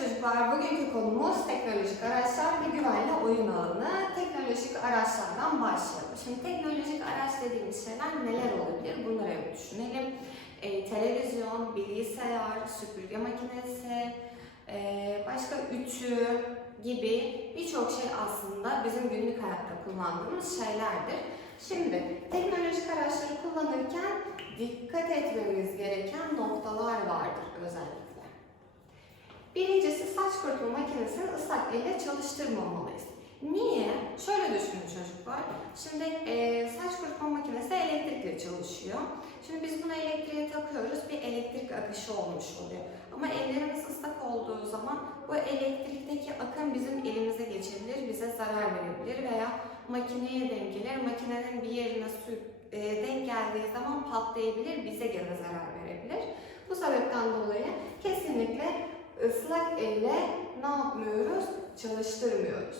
çocuklar, bugünkü konumuz teknolojik araçlar ve güvenli oyun alanı. Teknolojik araçlardan başlayalım. Şimdi teknolojik araç dediğimiz şeyler neler olabilir? Bunları bir düşünelim. Ee, televizyon, bilgisayar, süpürge makinesi, ee, başka ütü gibi birçok şey aslında bizim günlük hayatta kullandığımız şeylerdir. Şimdi teknolojik araçları kullanırken dikkat etmemiz gereken noktalar vardır özellikle. Birincisi saç kurutma makinesini ıslak elle çalıştırmamalıyız. Niye? Şöyle düşünün çocuklar. Şimdi e, saç kurutma makinesi elektrikle çalışıyor. Şimdi biz bunu elektriğe takıyoruz. Bir elektrik akışı olmuş oluyor. Ama ellerimiz ıslak olduğu zaman bu elektrikteki akım bizim elimize geçebilir, bize zarar verebilir veya makineye denk gelir. Makinenin bir yerine su e, denk geldiği zaman patlayabilir, bize gene zarar verebilir. Bu sebepten dolayı kesinlikle ıslak elle ne yapmıyoruz? Çalıştırmıyoruz.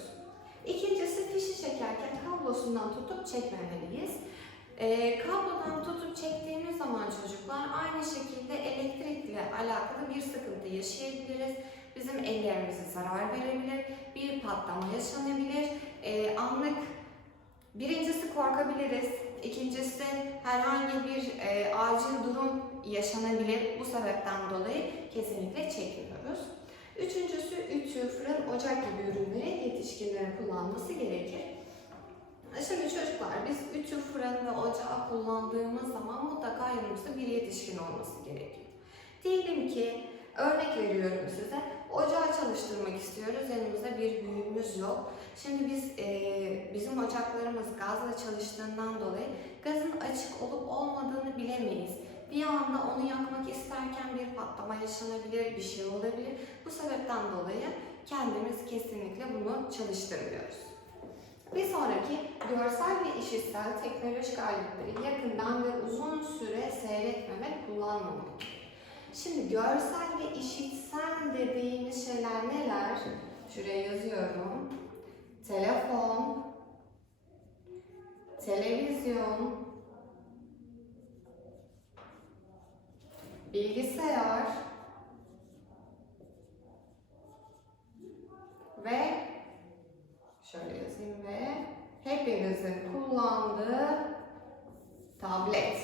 İkincisi fişi çekerken kablosundan tutup çekmemeliyiz. Ee, kablodan tutup çektiğimiz zaman çocuklar aynı şekilde elektrikle alakalı bir sıkıntı yaşayabiliriz. Bizim ellerimize zarar verebilir, bir patlama yaşanabilir, Ee, anlık birincisi korkabiliriz, ikincisi herhangi bir e, acil durum yaşanabilir. Bu sebepten dolayı kesinlikle çekmiyoruz. Üçüncüsü ütü, fırın, ocak gibi ürünleri yetişkinlerin kullanması gerekir. Şimdi çocuklar biz ütü, fırın ve ocağı kullandığımız zaman mutlaka yanımızda bir yetişkin olması gerekiyor. Diyelim ki örnek veriyorum size ocağı çalıştırmak istiyoruz yanımızda bir büyüğümüz yok. Şimdi biz e, bizim ocaklarımız gazla çalıştığından dolayı gazın açık olup olmadığını bilemeyiz. Bir anda onu yakmak isterken bir patlama yaşanabilir, bir şey olabilir. Bu sebepten dolayı kendimiz kesinlikle bunu çalıştırmıyoruz. Bir sonraki görsel ve işitsel teknolojik aletleri yakından ve uzun süre seyretmemek, kullanmamak. Şimdi görsel ve işitsel dediğimiz şeyler neler? Şuraya yazıyorum. Telefon, televizyon, bilgisayar ve şöyle yazayım ve hepinizin kullandığı tablet.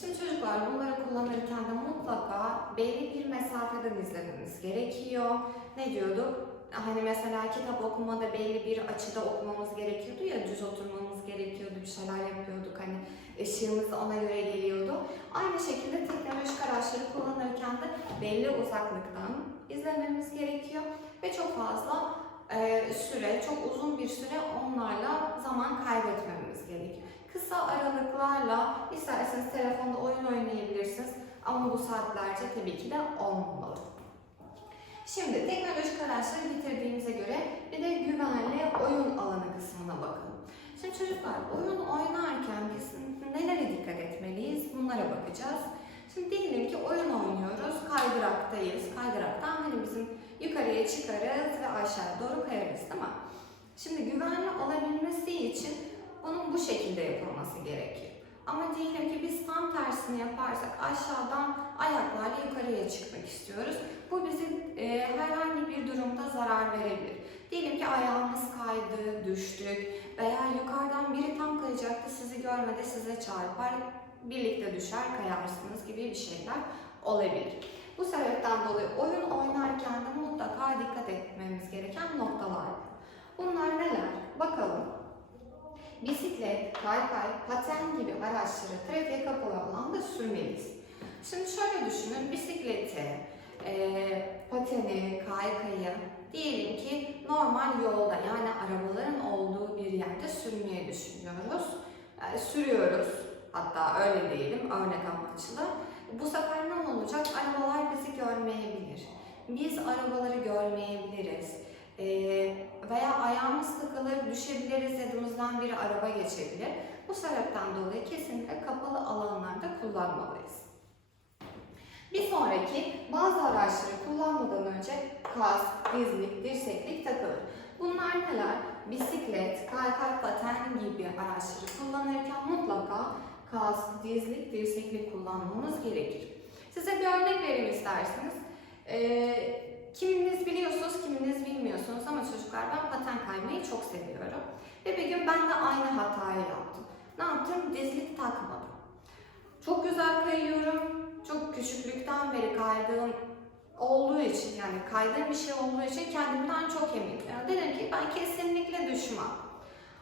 Şimdi çocuklar bunları kullanırken de mutlaka belli bir mesafeden izlememiz gerekiyor. Ne diyorduk? Hani mesela kitap okumada belli bir açıda okumamız gerekiyordu ya, düz oturmamız gerekiyordu, bir şeyler yapıyorduk hani ışığımız ona göre geliyordu. Aynı şekilde teknolojik araçları kullanırken de belli uzaklıktan izlememiz gerekiyor ve çok fazla e, süre, çok uzun bir süre onlarla zaman kaybetmememiz gerekiyor. Kısa aralıklarla isterseniz telefonda oyun oynayabilirsiniz ama bu saatlerce tabii ki de olmamalı. Şimdi teknolojik araçları bitirdiğimize göre bir de güvenli oyun alanı kısmına bakalım. Şimdi çocuklar oyun oynarken biz nelere dikkat etmeliyiz? Bunlara bakacağız. Şimdi diyelim ki oyun oynuyoruz, kaydıraktayız. Kaydıraktan hani bizim yukarıya çıkarız ve aşağı doğru kayarız mi? Şimdi güvenli olabilmesi için bunun bu şekilde yapılması gerekiyor. Ama diyelim ki biz tam tersini yaparsak aşağıdan ayaklarla yukarıya çıkmak istiyoruz. Bu bize e, herhangi bir durumda zarar verebilir. Diyelim ki ayağımız kaydı, düştük veya yukarıdan biri tam kayacaktı sizi görmedi size çarpar, birlikte düşer kayarsınız gibi bir şeyler olabilir. Bu sebepten dolayı oyun oynarken de mutlaka dikkat etmemiz gereken noktalar. Bunlar neler? Bakalım. Bisiklet, kaykay, paten gibi araçları trafiğe kapalı alanda sürmeliyiz. Şimdi şöyle düşünün, bisikleti, e, pateni, kaykayı diyelim ki normal yolda yani arabaların olduğu bir yerde sürmeye düşünüyoruz. E, sürüyoruz, hatta öyle diyelim örnek amaçlı. Bu sefer ne olacak? Arabalar bizi görmeyebilir. Biz arabaları görmeyebiliriz. Ee, veya ayağımız takılır, düşebiliriz, yanımızdan bir araba geçebilir. Bu sebepten dolayı kesinlikle kapalı alanlarda kullanmalıyız. Bir sonraki bazı araçları kullanmadan önce kask, dizlik, dirseklik takılır. Bunlar neler? Bisiklet, kaykay, paten gibi araçları kullanırken mutlaka kask, dizlik, dirseklik kullanmamız gerekir. Size bir örnek vereyim isterseniz. Ee, kiminiz biliyor ama çocuklar ben paten kaymayı çok seviyorum. Ve bir gün ben de aynı hatayı yaptım. Ne yaptım? Dizlik takmadım. Çok güzel kayıyorum. Çok küçüklükten beri kaydığım olduğu için yani kaydığım bir şey olduğu için kendimden çok eminim. Yani dedim ki ben kesinlikle düşmem.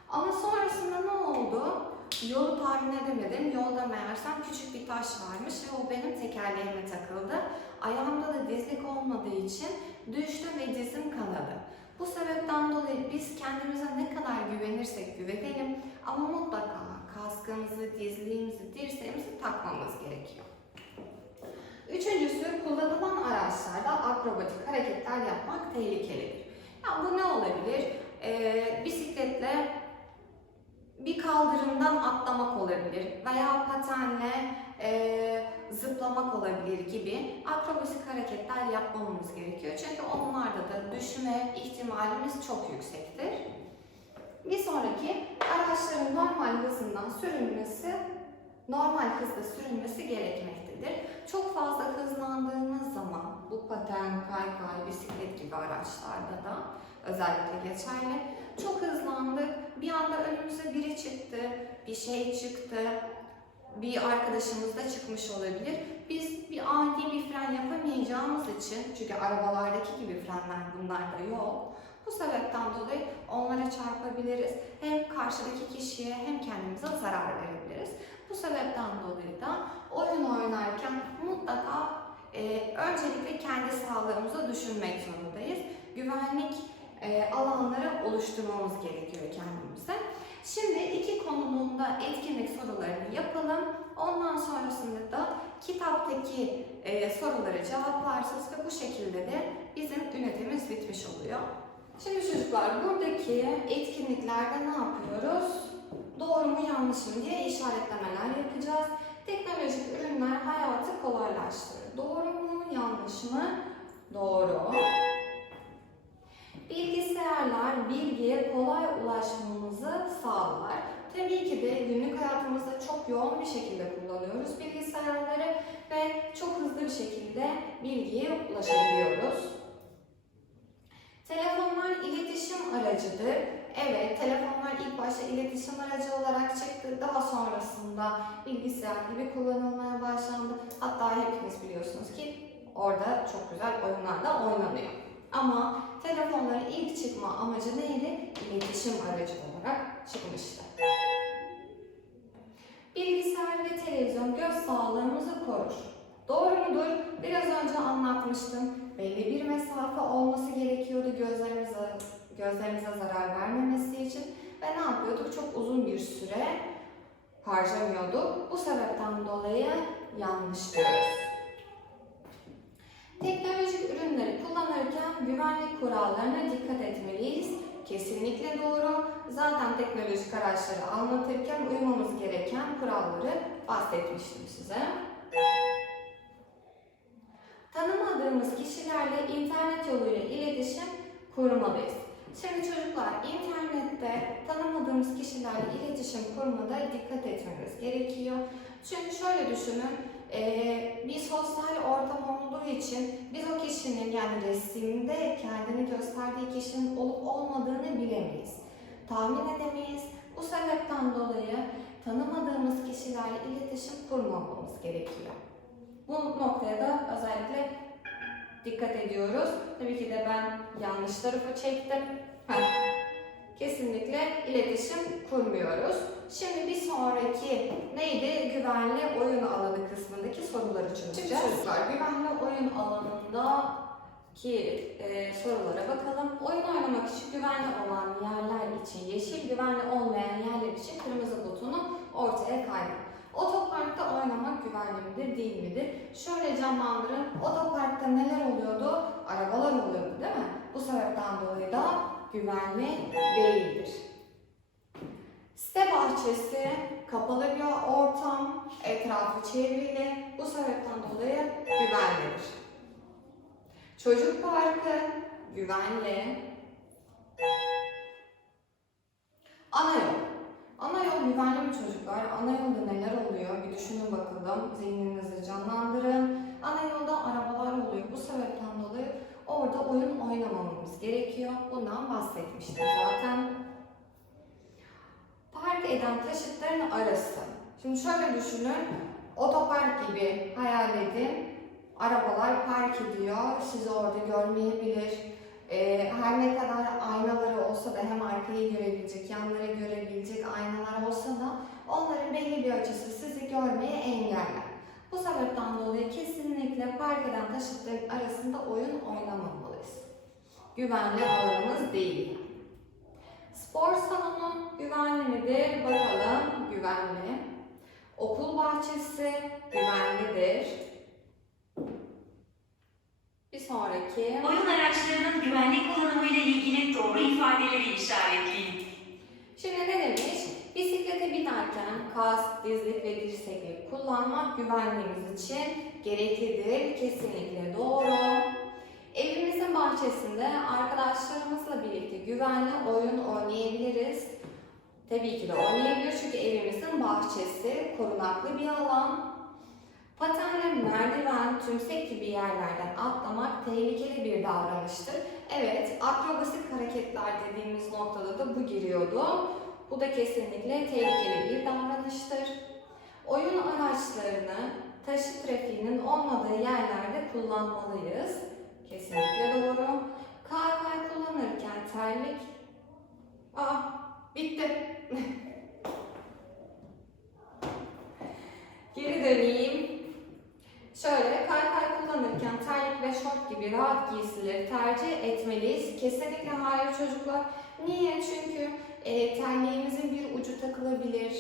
Ama sonrasında ne oldu? Yolu tahmin edemedim. Yolda meğersem küçük bir taş varmış ve o benim tekerleğime takıldı. Ayağımda da dizlik olmadığı için düştüm ve dizim kanadı. Bu sebepten dolayı biz kendimize ne kadar güvenirsek güvenelim ama mutlaka kaskımızı, dizliğimizi, dirseğimizi takmamız gerekiyor. Üçüncüsü kullanılan araçlarda akrobatik hareketler yapmak tehlikelidir. Yani bu ne olabilir? Ee, bisikletle bir kaldırımdan atlamak olabilir veya patenle e, zıplamak olabilir gibi akrobatik hareketler yapmamamız gerekiyor. Çünkü onlarda da düşme ihtimalimiz çok yüksektir. Bir sonraki araçların normal hızından sürülmesi, normal hızda. Çok fazla hızlandığınız zaman bu paten, kaykay, bisiklet gibi araçlarda da özellikle geçerli. Çok hızlandık, bir anda önümüze biri çıktı, bir şey çıktı, bir arkadaşımız da çıkmış olabilir. Biz bir ani bir fren yapamayacağımız için, çünkü arabalardaki gibi frenler bunlarda yok. Bu sebepten dolayı çarpabiliriz. Hem karşıdaki kişiye hem kendimize zarar verebiliriz. Bu sebepten dolayı da oyun oynarken mutlaka e, öncelikle kendi sağlığımızı düşünmek zorundayız. Güvenlik e, alanları oluşturmamız gerekiyor kendimize. Şimdi iki konunun da etkinlik sorularını yapalım. Ondan sonrasında da kitaptaki e, soruları cevaplarsınız ve bu şekilde de bizim ünitemiz bitmiş oluyor. Şimdi çocuklar buradaki etkinliklerde ne yapıyoruz? Doğru mu yanlış mı diye işaretlemeler yapacağız. Teknolojik ürünler hayatı kolaylaştırır. Doğru mu yanlış mı? Doğru. Bilgisayarlar bilgiye kolay ulaşmamızı sağlar. Tabii ki de günlük hayatımızda çok yoğun bir şekilde kullanıyoruz bilgisayarları ve çok hızlı bir şekilde bilgiye ulaşabiliyoruz. Telefonlar iletişim aracıdır. Evet, telefonlar ilk başta iletişim aracı olarak çıktı. Daha sonrasında bilgisayar gibi kullanılmaya başlandı. Hatta hepiniz biliyorsunuz ki orada çok güzel oyunlar da oynanıyor. Ama telefonların ilk çıkma amacı neydi? İletişim aracı olarak çıkmıştı. Bilgisayar ve televizyon göz sağlığımızı korur. Doğru mudur? Biraz önce anlatmıştım. Belli bir mesafe olması gerekiyordu gözlerimize, gözlerimize zarar vermemesi için. Ve ne yapıyorduk? Çok uzun bir süre harcamıyorduk. Bu sebepten dolayı yanlış diyoruz. Teknolojik ürünleri kullanırken güvenlik kurallarına dikkat etmeliyiz. Kesinlikle doğru. Zaten teknolojik araçları anlatırken uymamız gereken kuralları bahsetmiştim size. Tanımadığımız kişilerle internet yoluyla iletişim kurmalıyız. Şimdi çocuklar internette tanımadığımız kişilerle iletişim kurmada dikkat etmemiz gerekiyor. Çünkü şöyle düşünün, ee, bir sosyal ortam olduğu için biz o kişinin yani resimde kendini gösterdiği kişinin olup olmadığını bilemeyiz. Tahmin edemeyiz. Bu sebepten dolayı tanımadığımız kişilerle iletişim kurmamamız gerekiyor. Bu noktaya da özellikle dikkat ediyoruz. Tabii ki de ben yanlış tarafı çektim. Heh. Kesinlikle iletişim kurmuyoruz. Şimdi bir sonraki neydi? Güvenli oyun alanı kısmındaki soruları çözeceğiz. Şimdi çocuklar güvenli oyun alanındaki e, sorulara bakalım. Oyun oynamak için güvenli olan yerler için yeşil, güvenli olmayan yerler için kırmızı butonu ortaya kaydır. Otoparkta oynamak güvenli midir, değil midir? Şöyle canlandırın. Otoparkta neler oluyordu? Arabalar oluyordu değil mi? Bu sebepten dolayı da güvenli değildir. Site bahçesi kapalı bir ortam, etrafı çevrili. Bu sebepten dolayı güvenlidir. Çocuk parkı güvenli. Ana yol. Ana yol güvenli mi çocuklar? Ana yolda neler oluyor? Bir düşünün bakalım. Zihninizi canlandırın. Ana yolda arabalar oluyor. Bu sebepten dolayı orada oyun oynamamamız gerekiyor. Bundan bahsetmiştim zaten. Park eden taşıtların arası. Şimdi şöyle düşünün. Otopark gibi hayal edin. Arabalar park ediyor. Sizi orada görmeyebilir. Ee, her ne kadar aynaları olsa da hem arkayı görebilecek, yanları görebilecek aynalar olsa da onların belli bir açısı sizi görmeye engeller. Bu sebepten dolayı kesinlikle park eden taşıtların arasında oyun oynamamalıyız. Güvenli alanımız değil. Spor salonu güvenli midir? Bakalım güvenli. Okul bahçesi güvenlidir. Bir sonraki. Oyun araçlarının güvenlik kullanımıyla ilgili doğru ifadeleri işaretleyin. Şimdi ne demiş? Bisiklete binerken kask, dizlik ve dirseklik kullanmak güvenliğimiz için gereklidir. Kesinlikle doğru. Evimizin bahçesinde arkadaşlarımızla birlikte güvenli oyun oynayabiliriz. Tabii ki de oynayabilir çünkü evimizin bahçesi korunaklı bir alan. Patenle merdiven, tümsek gibi yerlerden atlamak tehlikeli bir davranıştır. Evet, akrobasik hareketler dediğimiz noktada da bu giriyordu. Bu da kesinlikle tehlikeli bir davranıştır. Oyun araçlarını taşıt trafiğinin olmadığı yerlerde kullanmalıyız. Kesinlikle doğru. Kaykay kullanırken terlik... Aa, bitti. Geri döneyim. Şöyle kaykay kullanırken gibi rahat giysileri tercih etmeliyiz. Kesinlikle hayır çocuklar. Niye? Çünkü e, terliğimizin bir ucu takılabilir,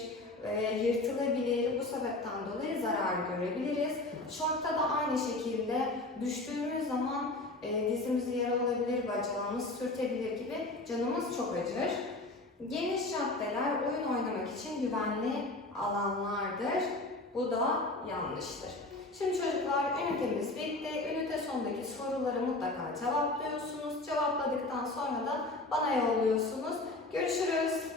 e, yırtılabilir. Bu sebepten dolayı zarar görebiliriz. Şortta da aynı şekilde düştüğümüz zaman e, dizimizi yaralabilir, bacağımız sürtebilir gibi canımız çok acır. Geniş caddeler oyun oynamak için güvenli alanlardır. Bu da yanlıştır. Şimdi çocuklar ünitemiz bitti. Ünite sonundaki soruları mutlaka cevaplıyorsunuz. Cevapladıktan sonra da bana yolluyorsunuz. Görüşürüz.